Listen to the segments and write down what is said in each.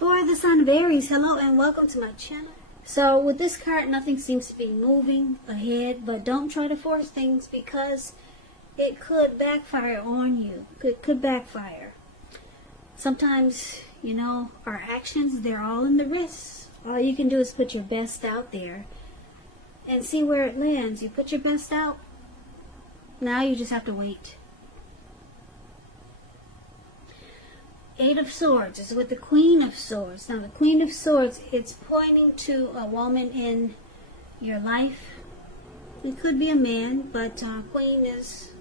For the sign of Aries, hello and welcome to my channel. So with this card, nothing seems to be moving ahead, but don't try to force things because it could backfire on you. Could backfire. Sometimes, you know, our actions, they're all in the wrists. All you can do is put your best out there and see where it lands. You put your best out, now you just have to wait. Eight of Swords is with the Queen of Swords. Now the Queen of Swords, it's pointing to a woman in your life. It could be a man, but Queen is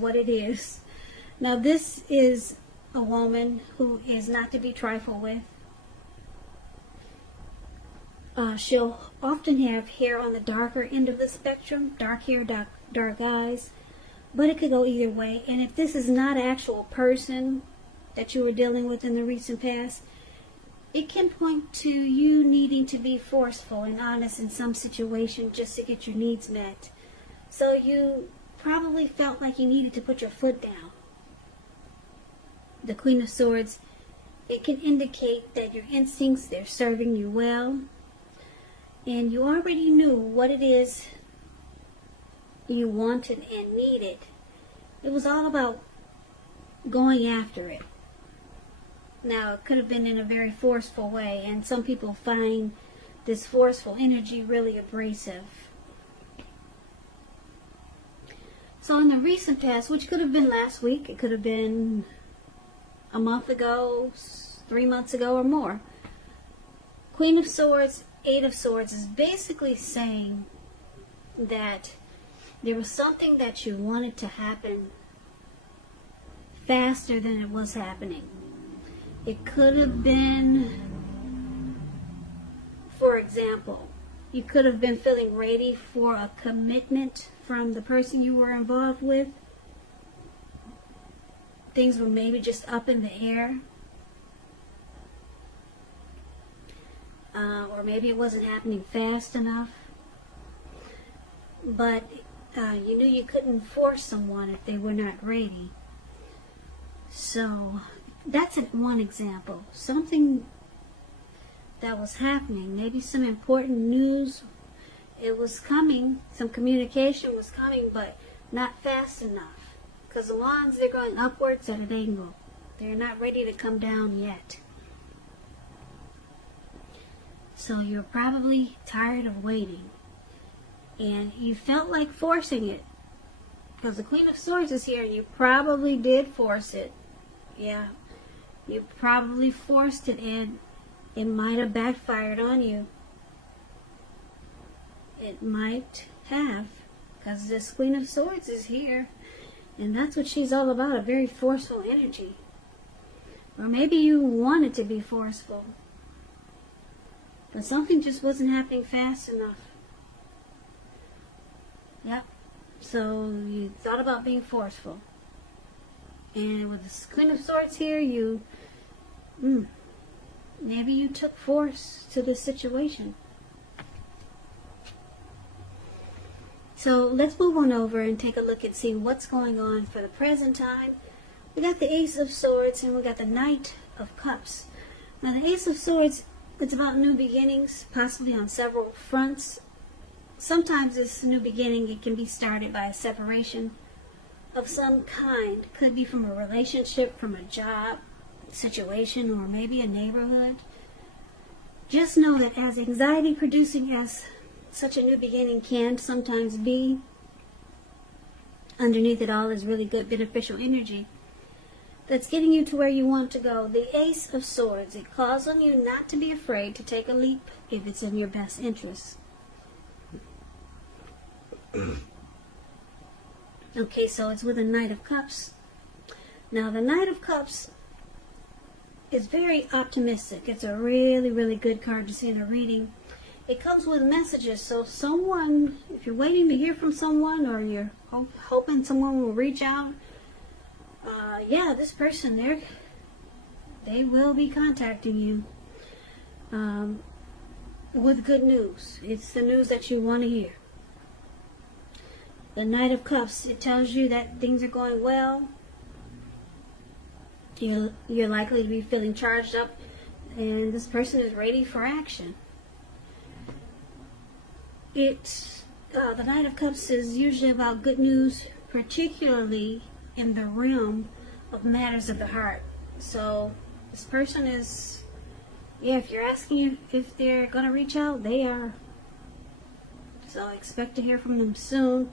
what it is. Now this is a woman who is not to be trifled with. She'll often have hair on the darker end of the spectrum, dark hair, dark eyes, but it could go either way. And if this is not an actual person that you were dealing with in the recent past, it can point to you needing to be forceful and honest in some situation just to get your needs met. So you probably felt like you needed to put your foot down. The Queen of Swords, it can indicate that your instincts, they're serving you well, and you already knew what it is you wanted and needed. It was all about going after it. Now, it could have been in a very forceful way, and some people find this forceful energy really abrasive. So in the recent past, which could have been last week, it could have been a month ago, 3 months ago, or more, Queen of Swords, Eight of Swords is basically saying that there was something that you wanted to happen faster than it was happening. It could have been, for example, you could have been feeling ready for a commitment from the person you were involved with. Things were maybe just up in the air. Or maybe it wasn't happening fast enough. But you knew you couldn't force someone if they were not ready. So that's one example. Something that was happening, maybe some important news, it was coming, some communication was coming, but not fast enough. Because the wands, they're going upwards at an angle. They're not ready to come down yet. So you're probably tired of waiting. And you felt like forcing it. Because the Queen of Swords is here, and you probably did force it. Yeah. You probably forced it, and it might have backfired on you. It might have, because this Queen of Swords is here, and that's what she's all about, a very forceful energy. Or maybe you wanted to be forceful, but something just wasn't happening fast enough. Yep. So you thought about being forceful. And with this Queen of Swords here, maybe you took force to this situation. So let's move on over and take a look and see what's going on for the present time. We got the Ace of Swords and we got the Knight of Cups. Now the Ace of Swords, it's about new beginnings, possibly on several fronts. Sometimes this new beginning, it can be started by a separation of some kind. Could be from a relationship, from a job situation, or maybe a neighborhood. Just know that as anxiety producing as such a new beginning can sometimes be, underneath it all is really good beneficial energy that's getting you to where you want to go. The Ace of Swords, it calls on you not to be afraid to take a leap if it's in your best interest. Okay, so it's with a Knight of Cups. Now, the Knight of Cups is very optimistic. It's a really, really good card to see in a reading. It comes with messages. So someone, if you're waiting to hear from someone, or you're hoping someone will reach out, yeah, this person, they will be contacting you with good news. It's the news that you want to hear. The Knight of Cups, it tells you that things are going well. You're likely to be feeling charged up and this person is ready for action. The Knight of Cups is usually about good news, particularly in the realm of matters of the heart. So this person is, if you're asking if they're going to reach out, they are. So expect to hear from them soon.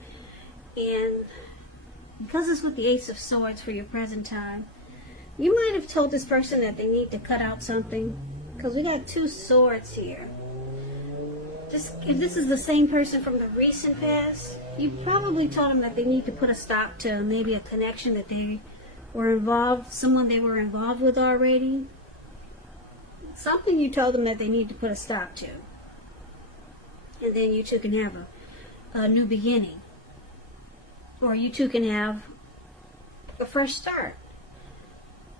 And because it's with the Ace of Swords for your present time, you might have told this person that they need to cut out something, because we got 2 swords here. If this is the same person from the recent past, you probably told them that they need to put a stop to maybe a connection that they were involved, someone they were involved with already. Something you told them that they need to put a stop to. And then you two can have a new beginning. Or you two can have a fresh start.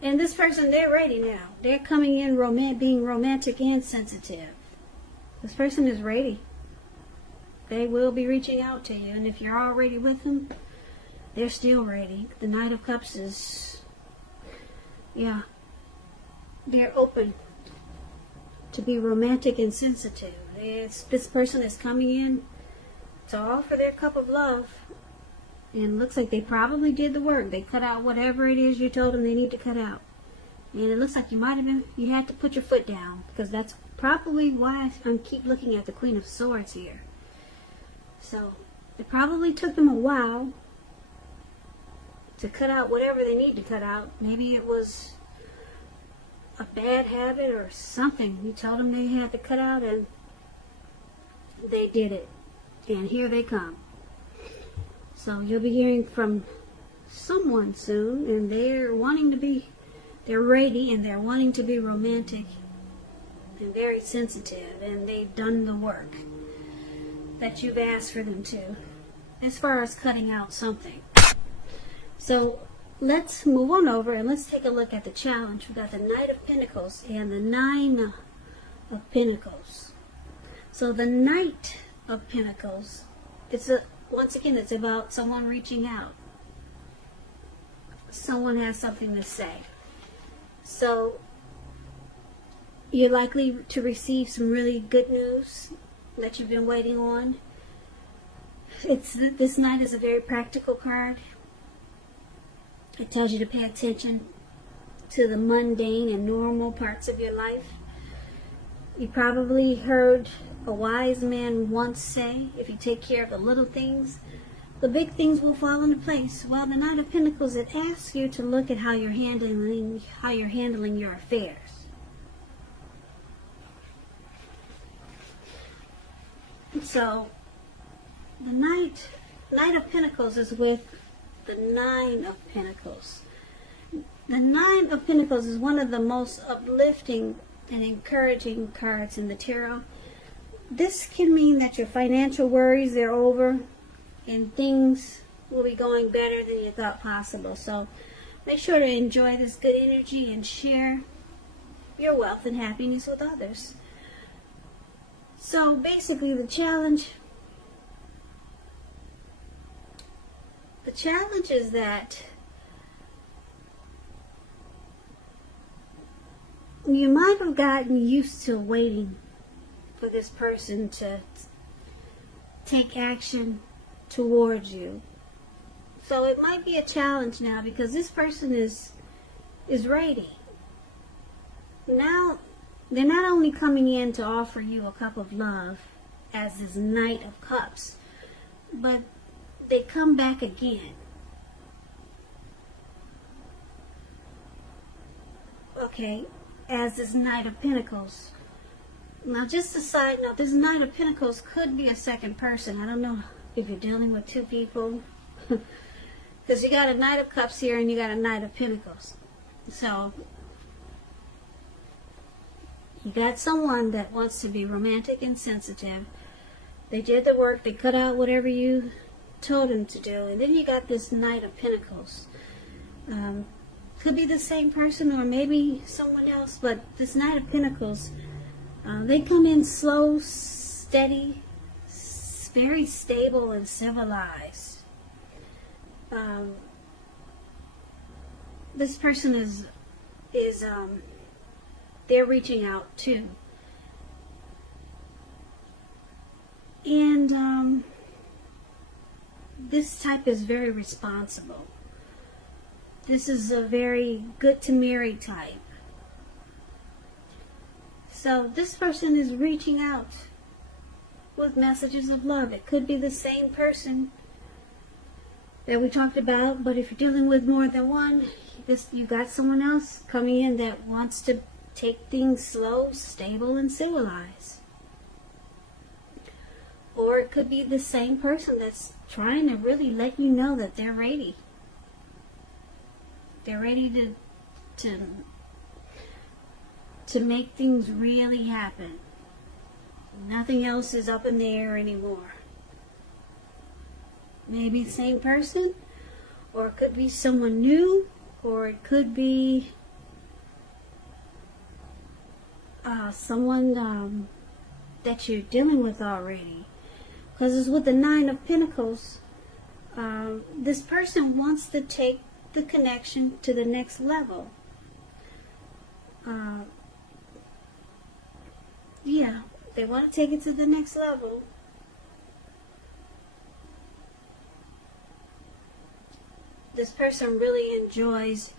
And this person, they're ready now. They're coming in being romantic and sensitive. This person is ready. They will be reaching out to you. And if you're already with them, they're still ready. The Knight of Cups is, they're open to be romantic and sensitive. This person is coming in to offer their cup of love. And it looks like they probably did the work. They cut out whatever it is you told them they need to cut out. And it looks like you had to put your foot down, because that's probably why I keep looking at the Queen of Swords here. So it probably took them a while to cut out whatever they need to cut out. Maybe it was a bad habit or something you told them they had to cut out, and they did it. And here they come. So you'll be hearing from someone soon, and they're ready, and they're wanting to be romantic and very sensitive, and they've done the work that you've asked for them to, as far as cutting out something. So let's move on over and let's take a look at the challenge. We've got the Knight of Pentacles and the 9 of Pentacles. So the Knight of Pentacles, once again, it's about someone reaching out. Someone has something to say. So you're likely to receive some really good news that you've been waiting on. This Knight is a very practical card. It tells you to pay attention to the mundane and normal parts of your life. You probably heard a wise man once say, if you take care of the little things, the big things will fall into place. Well, the Knight of Pentacles, it asks you to look at how you're handling your affairs. So the Knight of Pentacles is with the 9 of Pentacles. The 9 of Pentacles is one of the most uplifting and encouraging cards in the tarot. This can mean that your financial worries are over and things will be going better than you thought possible. So make sure to enjoy this good energy and share your wealth and happiness with others. So basically the challenge is that you might have gotten used to waiting for this person to take action towards you. So it might be a challenge now, because this person is ready. Now they're not only coming in to offer you a cup of love as this Knight of Cups, but they come back again. Okay, as this Knight of Pentacles. Now, just a side note, this Knight of Pentacles could be a second person. I don't know if you're dealing with 2 people. Because you got a Knight of Cups here and you got a Knight of Pentacles. So you got someone that wants to be romantic and sensitive. They did the work. They cut out whatever you told them to do. And then you got this Knight of Pentacles. Could be the same person or maybe someone else. But this Knight of Pentacles, they come in slow, steady, very stable and civilized. This person they're reaching out too. And this type is very responsible. This is a very good to marry type. So this person is reaching out with messages of love. It could be the same person that we talked about, but if you're dealing with more than one, you got someone else coming in that wants to take things slow, stable, and civilized. Or it could be the same person that's trying to really let you know that they're ready. They're ready to make things really happen. Nothing else is up in the air anymore. Maybe the same person, or it could be someone new, or it could be someone that you're dealing with already. Because it's with the Nine of Pentacles. This person wants to take the connection to the next level. Yeah, they want to take it to the next level. This person really enjoys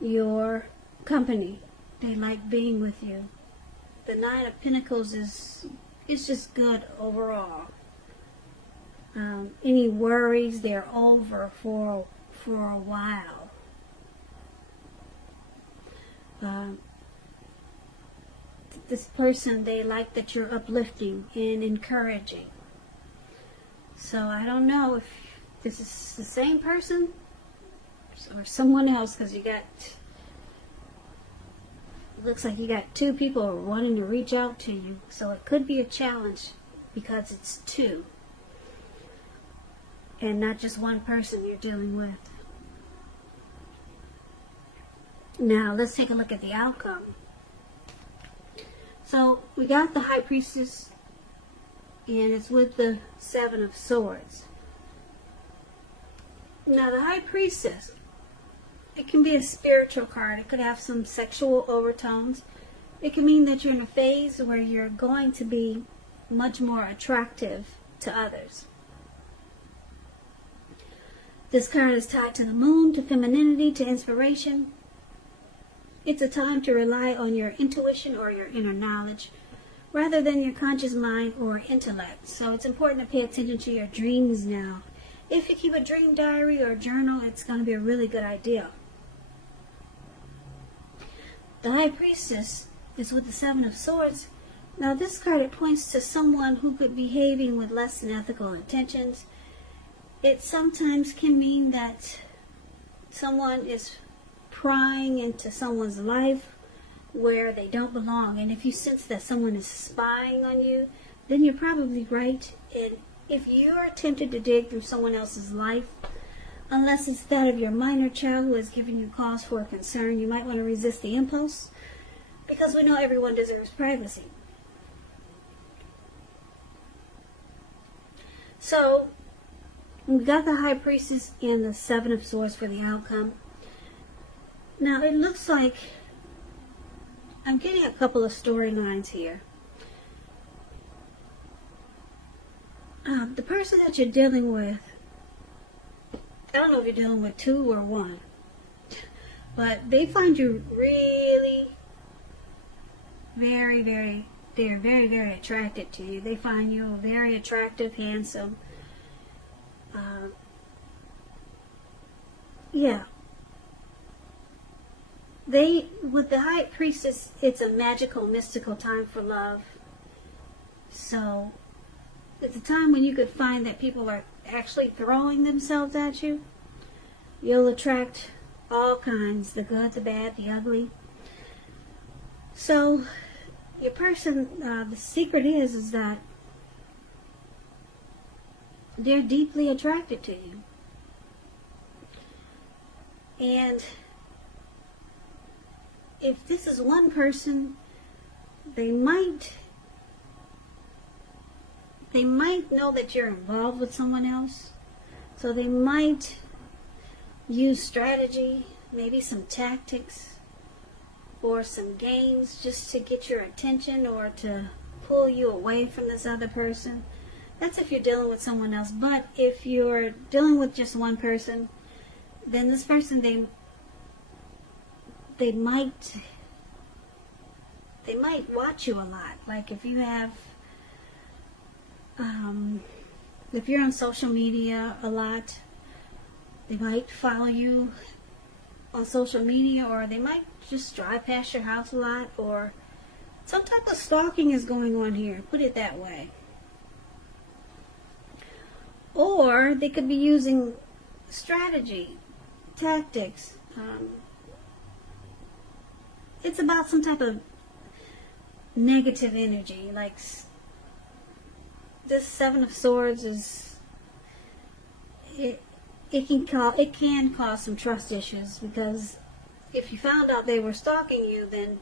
your company. They like being with you. The Nine of Pentacles is just good overall. Any worries, they're over for a while. This person, they like that you're uplifting and encouraging. So I don't know if this is the same person or someone else, because it looks like you got two people wanting to reach out to you. So it could be a challenge because it's two and not just one person you're dealing with. Now let's take a look at the outcome. So we got the High Priestess, and it's with the Seven of Swords. Now the High Priestess, it can be a spiritual card. It could have some sexual overtones. It can mean that you're in a phase where you're going to be much more attractive to others. This card is tied to the moon, to femininity, to inspiration. It's a time to rely on your intuition or your inner knowledge rather than your conscious mind or intellect. So it's important to pay attention to your dreams now. If you keep a dream diary or a journal, it's going to be a really good idea. The High Priestess is with the Seven of Swords. Now this card, it points to someone who could be behaving with less than ethical intentions. It sometimes can mean that someone is prying into someone's life where they don't belong. And if you sense that someone is spying on you, then you're probably right. And if you're tempted to dig through someone else's life, unless it's that of your minor child who has given you cause for concern, you might want to resist the impulse, because we know everyone deserves privacy. So we got the High Priestess and the Seven of Swords for the outcome. Now it looks like I'm getting a couple of storylines here. The person that you're dealing with, I don't know if you're dealing with two or one, but they find you really they're very, very attracted to you. They find you very attractive, handsome. Yeah. With the High Priestess, it's a magical, mystical time for love. So it's a time when you could find that people are actually throwing themselves at you. You'll attract all kinds, the good, the bad, the ugly. So your person, the secret is that they're deeply attracted to you. And if this is one person, they might know that you're involved with someone else. So they might use strategy, maybe some tactics, or some games just to get your attention or to pull you away from this other person. That's if you're dealing with someone else. But if you're dealing with just one person, then this person, they might watch you a lot. Like if you have if you're on social media a lot, they might follow you on social media, or they might just drive past your house a lot, or some type of stalking is going on here, put it that way. Or they could be using strategy, tactics. It's about some type of negative energy. Like this Seven of Swords is, it can cause some trust issues, because if you found out they were stalking you, then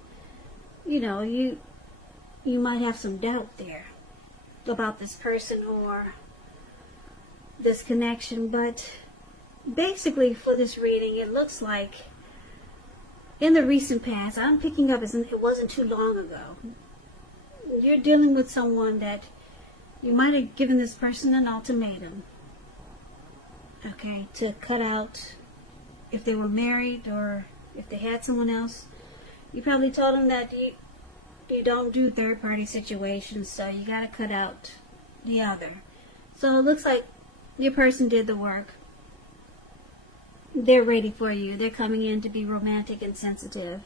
you might have some doubt there about this person or this connection. But basically for this reading, it looks like in the recent past, I'm picking up as it wasn't too long ago, you're dealing with someone that you might have given this person an ultimatum, okay, to cut out, if they were married or if they had someone else. You probably told them that you don't do third-party situations, so you got to cut out the other. So it looks like your person did the work. They're ready for you. They're coming in to be romantic and sensitive.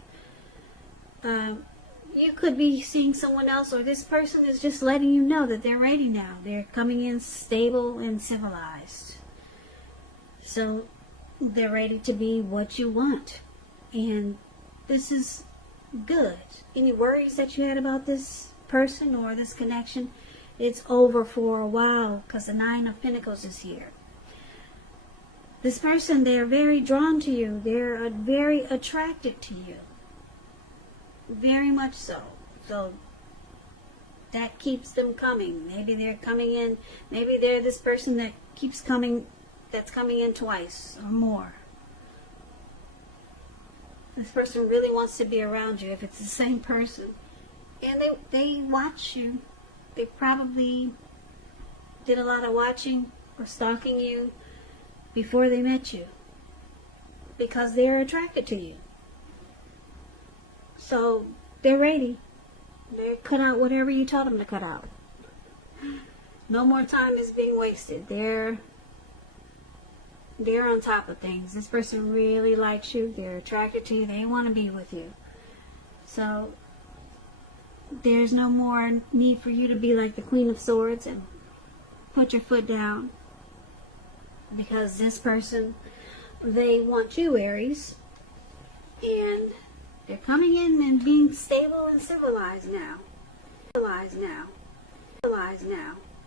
You could be seeing someone else, or this person is just letting you know that they're ready now. They're coming in stable and civilized. So they're ready to be what you want. And this is good. Any worries that you had about this person or this connection, it's over for a while, because the Nine of Pentacles is here. This person, they're very drawn to you. They're very attracted to you. Very much so. So that keeps them coming. Maybe they're coming in. Maybe they're this person that keeps coming, that's coming in twice or more. This person really wants to be around you if it's the same person. And they watch you. They probably did a lot of watching or stalking you before they met you, because they're attracted to you. So they're ready. They cut out whatever you told them to cut out. No more time is being wasted. They're on top of things. This person really likes you. They're attracted to you. They want to be with you. So there's no more need for you to be like the Queen of Swords and put your foot down, because this person, they want you, Aries, and they're coming in and being stable and civilized now. Civilized now. Civilized now.